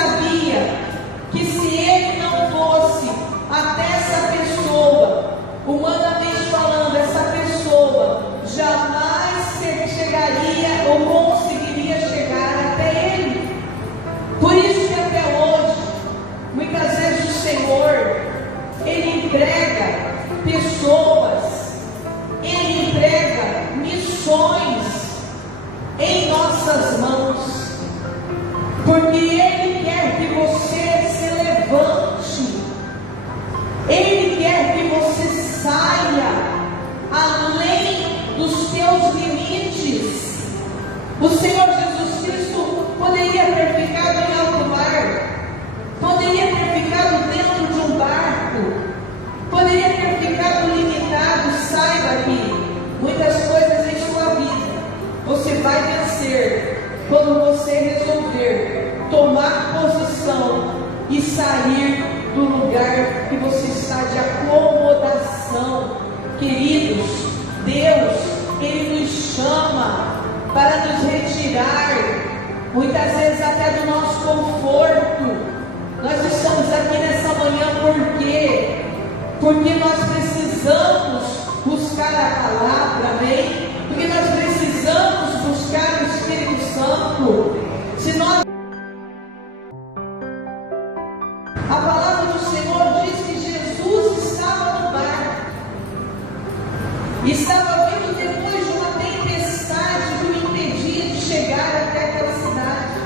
sabia que se ele não fosse até essa pessoa, humanamente falando, essa pessoa jamais chegaria ou conseguiria chegar até ele. Por isso que até hoje, muitas vezes o Senhor, Ele entrega pessoas, Ele entrega missões em nossas mãos, porque Ele quer que você se levante, Ele quer que você saia além dos teus limites. O Senhor Jesus Cristo poderia ter ficado em alto mar, poderia ter ficado dentro de um barco, poderia ter ficado limitado. Saiba que muitas coisas em sua vida você vai vencer quando você resolver tomar posição e sair do lugar que você está de acomodação. Queridos, Deus, Ele nos chama para nos retirar, muitas vezes até do nosso conforto. Nós estamos aqui nessa manhã por quê? Porque nós precisamos buscar a palavra, amém? Porque nós precisamos buscar o Espírito Santo. Se nós... A palavra do Senhor diz que Jesus estava no barco, estava vindo depois de uma tempestade que o impedia de chegar até aquela cidade.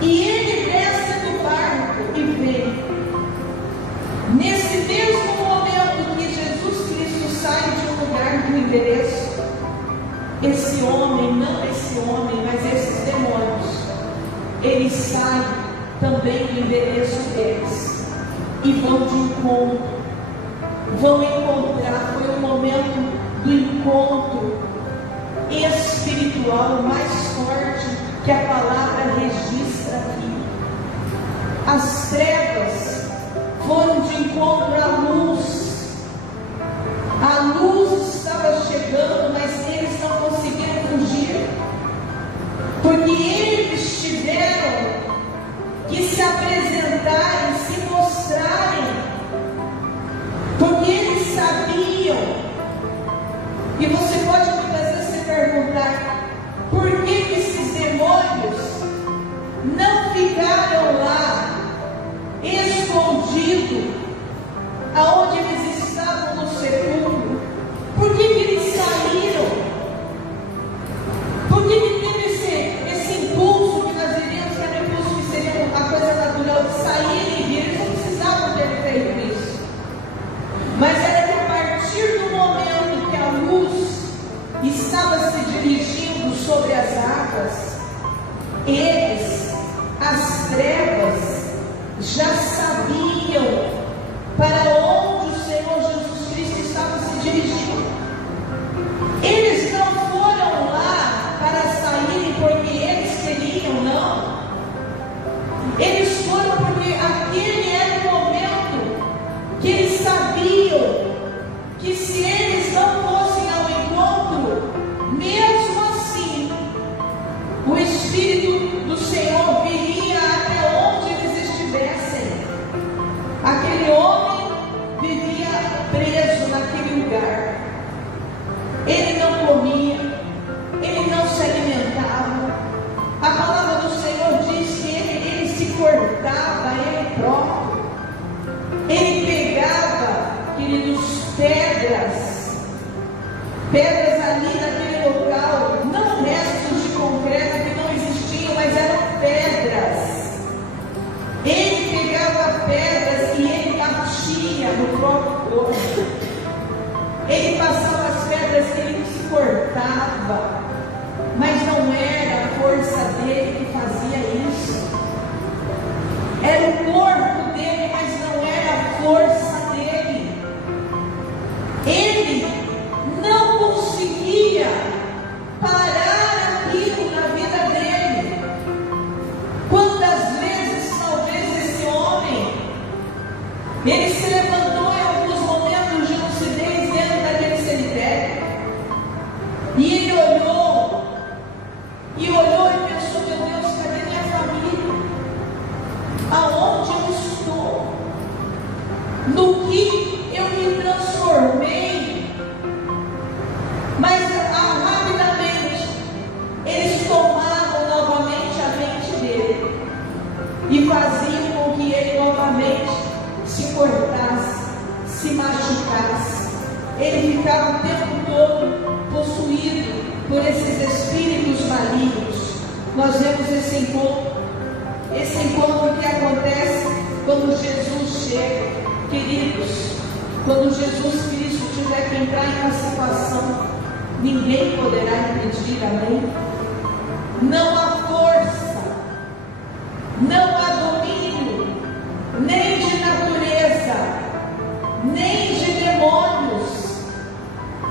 E ele desce do barco e vem. Nesse mesmo momento que Jesus Cristo sai de um lugar, de um endereço, esse homem, não esse homem, mas esses demônios, eles saem também do endereço deles e vão de encontro, vão encontrar. Foi o momento do encontro espiritual mais forte que a palavra registra aqui. As trevas foram de encontro à luz. A luz estava chegando, mas eles não conseguiram fugir, porque eles tiveram que se apresentarem, se mostrarem, porque eles sabiam. E você pode muitas vezes se perguntar: por que esses demônios não ficaram lá escondidos, aonde eles estavam no sepulcro? Por que eles saíram? Por que teve esse impulso que nós diríamos que era um impulso que seria a coisa natural de sair e vir? Eles não precisavam ter feito isso, mas era que a partir do momento que a luz estava se dirigindo sobre as águas, eles, as trevas, já sabiam para onde o Senhor Jesus Cristo estava se dirigindo. Eles não foram lá para saírem porque eles queriam, não. Eles foram porque aquele era o momento que eles sabiam que se eles não fossem ao encontro, mesmo assim, o Espírito do Senhor viria até onde eles estivessem. Aquele homem vivia preso naquele lugar. Ele não comia, ele não se alimentava. A palavra do Senhor diz que ele se cortava ele próprio. Ele pegava, queridos, pedras ali naquele local, não restos de concreto que não existiam, mas eram pedras. Ele pegava pedras e ele batia no próprio corpo. Ele passava as pedras e ele se cortava, mas não era a força dele que fazia isso. Era o corpo dele, mas não era a força dele. Ele não conseguia parar aquilo na vida dele. Quantas vezes talvez esse homem, ele se levantou em alguns momentos de lucidez dentro daquele cemitério, e ele olhou e pensou: meu Deus, cadê minha família? ele ficava o tempo todo possuído por esses espíritos malignos. Nós vemos esse encontro que acontece quando Jesus chega. Queridos, quando Jesus Cristo tiver que entrar em uma situação, ninguém poderá impedir, amém? Não há força, não há domínio, nem de natureza, nem de demônios.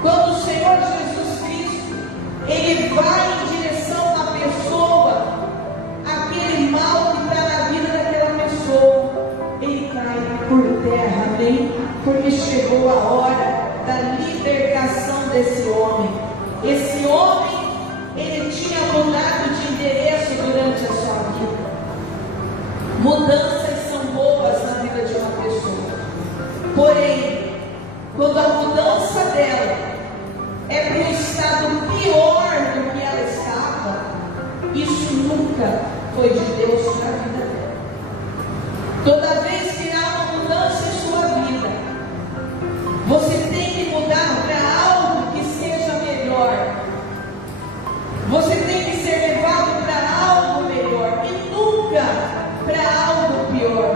Quando o Senhor Jesus Cristo, ele vai em direção à pessoa, aquele mal que está na vida daquela pessoa, ele cai por terra, amém? Porque chegou a hora da libertação desse homem. Esse homem, ele tinha mudado de endereço durante a sua vida. Mudanças são boas na vida de uma pessoa. Porém, quando a mudança dela é para um estado pior do que ela estava, isso nunca foi de Deus para a vida dela. Toda vez que há uma mudança em sua vida, você tem que mudar para algo que seja melhor. Você tem que ser levado para algo melhor e nunca para algo pior.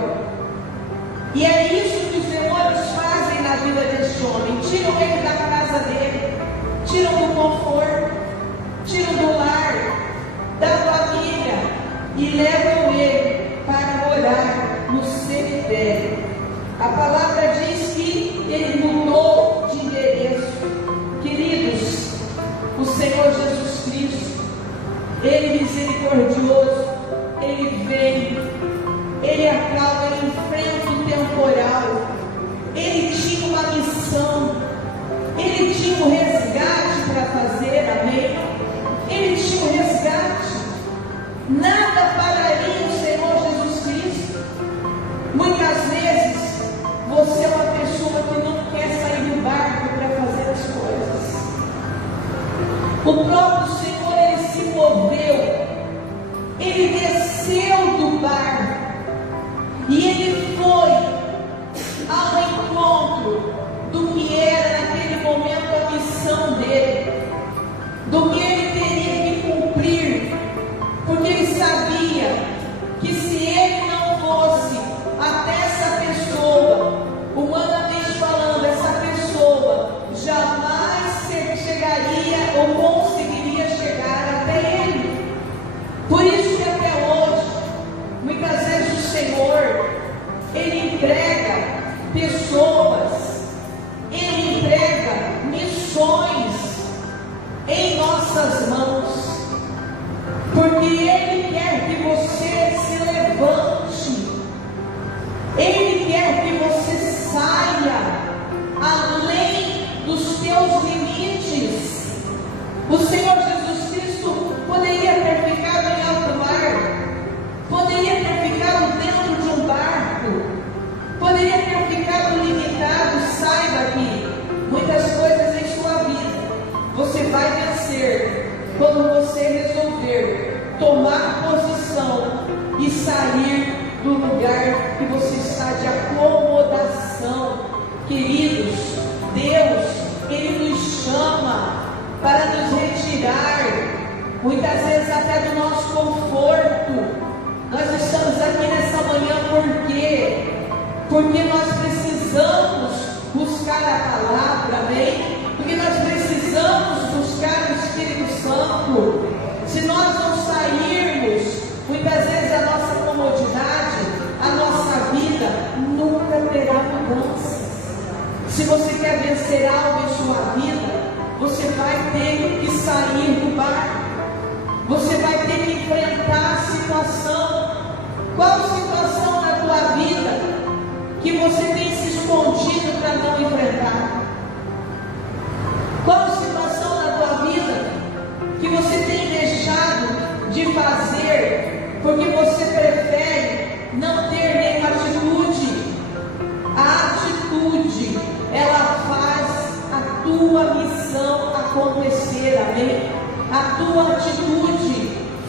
E é isso que os demônios fazem na vida deste homem. Tiram ele da casa dele, tiram do conforto, tiram do lar, da família e levam ele para morar no cemitério. A palavra diz que ele mudou de endereço. Queridos, o Senhor Jesus Cristo, ele misericordioso, ele vem, ele acalma, ele enfrenta o temporal. Ele tinha uma missão, ele tinha um resgate para fazer, amém? Ele tinha um resgate. Nada pararia o Senhor Jesus Cristo. Muitas vezes você é uma pessoa que não quer sair do barco para fazer as coisas. O próprio Senhor, ele se moveu, ele desceu do barco e ele foi ao encontro do que era naquele momento a missão dele, do que ele teria que cumprir, porque ele sabia que se ele não fosse até essa pessoa, humanamente falando, essa pessoa jamais chegaria ou conseguiria chegar até ele. Por isso que até hoje, muitas vezes o Senhor, ele entrega pessoas, ele entrega missões em nossas mãos, porque ele quer que você se levante, ele quer que você saia além dos teus limites. O Senhor Jesus Cristo poderia ter ficado em alto mar, poderia ter ficado dentro de um barco, poderia ter ficado limitado. Saiba que muitas coisas em sua vida você vai vencer quando você resolver tomar posição e sair do lugar que você está de acomodação. Queridos, Deus, ele nos chama para nos retirar, muitas vezes até do nosso conforto. Nós estamos aqui nessa manhã por quê? Porque nós precisamos buscar a palavra, amém? Porque nós precisamos buscar o Espírito Santo. Se nós não sairmos, muitas vezes a nossa comodidade, a nossa vida nunca terá mudanças. Se você quer vencer algo em sua vida, você vai ter que sair do barco. Você vai ter que enfrentar a situação. Qual situação na tua vida que você tem se escondido para não enfrentar? Qual situação na tua vida que você tem deixado de fazer porque você prefere não ter nenhuma atitude? A atitude, ela faz a tua missão acontecer, amém? A tua atitude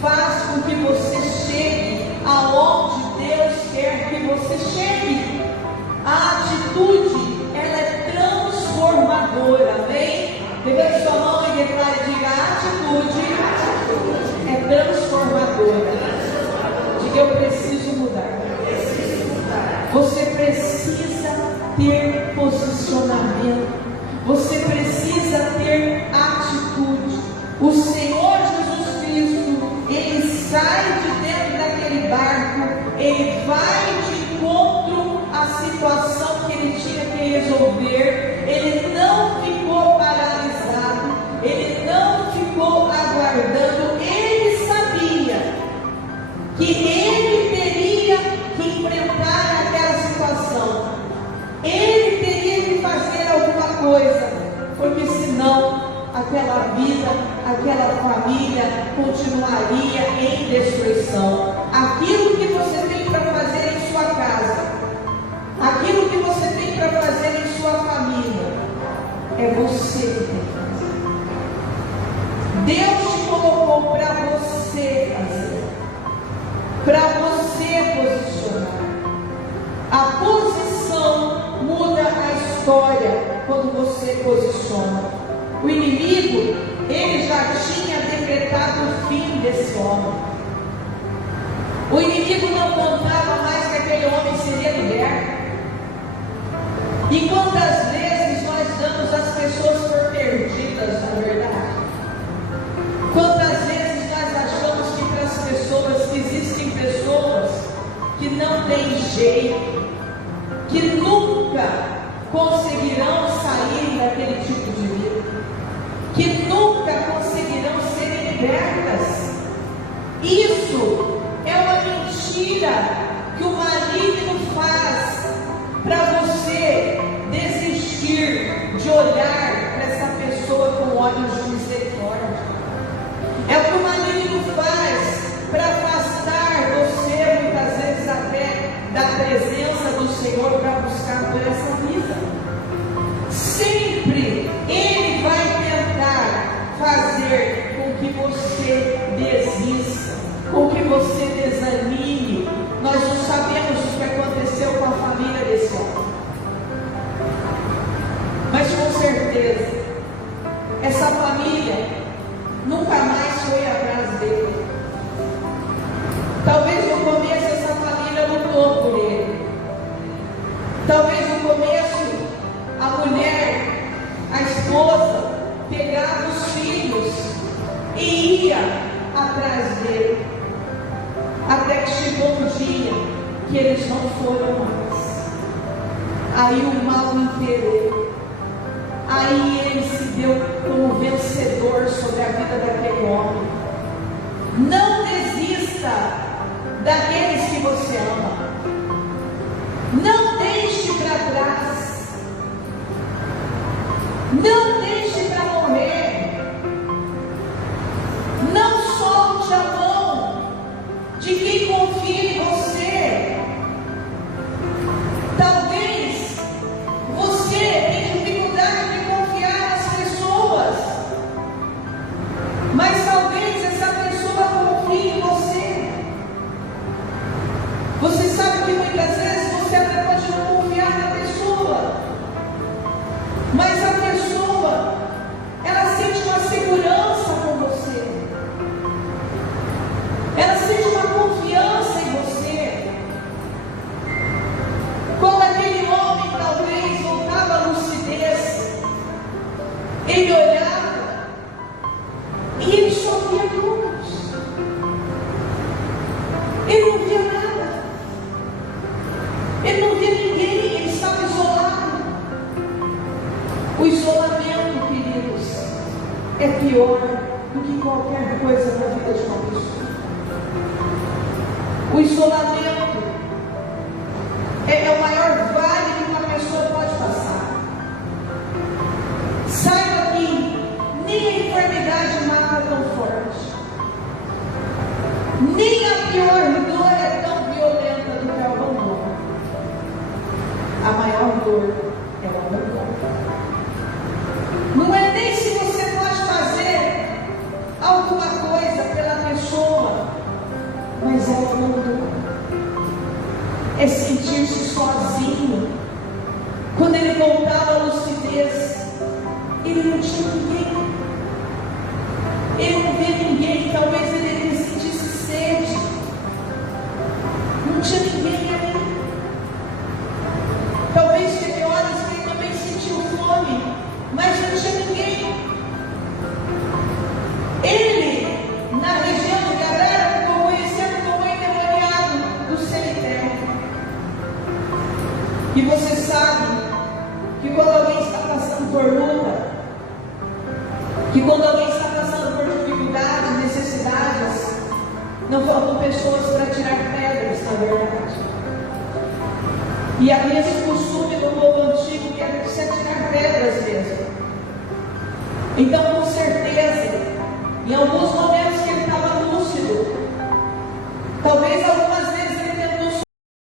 faz com que você chegue aonde Deus quer que você chegue. A atitude, ela é transformadora. Levante sua mão e declare, diga, a atitude é transformadora. Diga, eu preciso mudar. Você precisa ter posicionamento. Você precisa ter atitude. O Senhor Jesus Cristo, Ele sai de dentro daquele barco, Ele vai de encontro à situação que Ele tinha que resolver. Ele não ficou paralisado, Ele não ficou aguardando. Ele sabia que Ele teria que enfrentar aquela situação. Ele teria que fazer alguma coisa, porque senão aquela vida, aquela família continuaria em destruição. Aquilo que você tem para fazer em sua casa, aquilo que você tem para fazer em sua família, é você que tem que fazer. Deus te colocou para você fazer, para você posicionar. A posição muda a história quando você posiciona. O inimigo, ele já tinha decretado o fim desse homem. O inimigo não contava mais que aquele homem seria liberto. E quantas vezes nós damos as pessoas por perdidas, na verdade? Quantas vezes nós achamos que para as pessoas, que existem pessoas que não têm jeito, que nunca conseguirão sair daquele tipo de vida, que nunca conseguirão ser libertas. Isso é uma mentira que o maligno faz para você desistir de olhar para essa pessoa com olhos de misericórdia. É o que o maligno faz para afastar você, muitas vezes até da presença do Senhor, para buscar por essa vida. Sempre ele vai tentar fazer com que você desista, com que você desanime. Nós não sabemos o que aconteceu com a família desse homem, mas com certeza essa família nunca mais foi atrás dele. Talvez no começo essa família lutou por ele. Talvez no começo a mulher, a esposa, pegava os filhos e ia atrás dele, até que chegou um dia que eles não foram mais. Aí o mal imperou. Aí ele se deu como vencedor sobre a vida daquele homem. Não desista daqueles que você ama. Não deixe para trás. Não deixe para morrer. Não solte a mão de quem confia em você. Talvez você tenha dificuldade de confiar nas pessoas, mas talvez essa pessoa confie em você. Você sabe que muitas vezes você até pode não confiar na pessoa, mas a pessoa, ela sente uma segurança com você, ela sente uma confiança em você. Quando aquele homem talvez voltava à lucidez, ele olhava e ele só via luz, ele não via nada, ele não via ninguém, ele estava isolado. O isolamento, queridos, é pior do que qualquer coisa na vida de uma pessoa. O isolamento é o maior vale que uma pessoa pode passar. Saiba que nem a enfermidade mata tão forte, nem a pior dor é tão violenta do que o abandono. A maior dor é o abandono. Não é nem se você pode fazer alguma coisa pela pessoa, mas é o abandono. É sentir-se sozinho. Quando ele voltava à lucidez, ele não tinha ninguém mas não tinha ninguém. Ele, na região de Gadara, ficou conhecido como endemoniado do cemitério. E você sabe que quando alguém está passando por luta, que quando alguém está passando por dificuldades, necessidades, não faltam pessoas para tirar pedras, na verdade. E havia esse costume do povo antigo que era de se atirar pedras mesmo. Então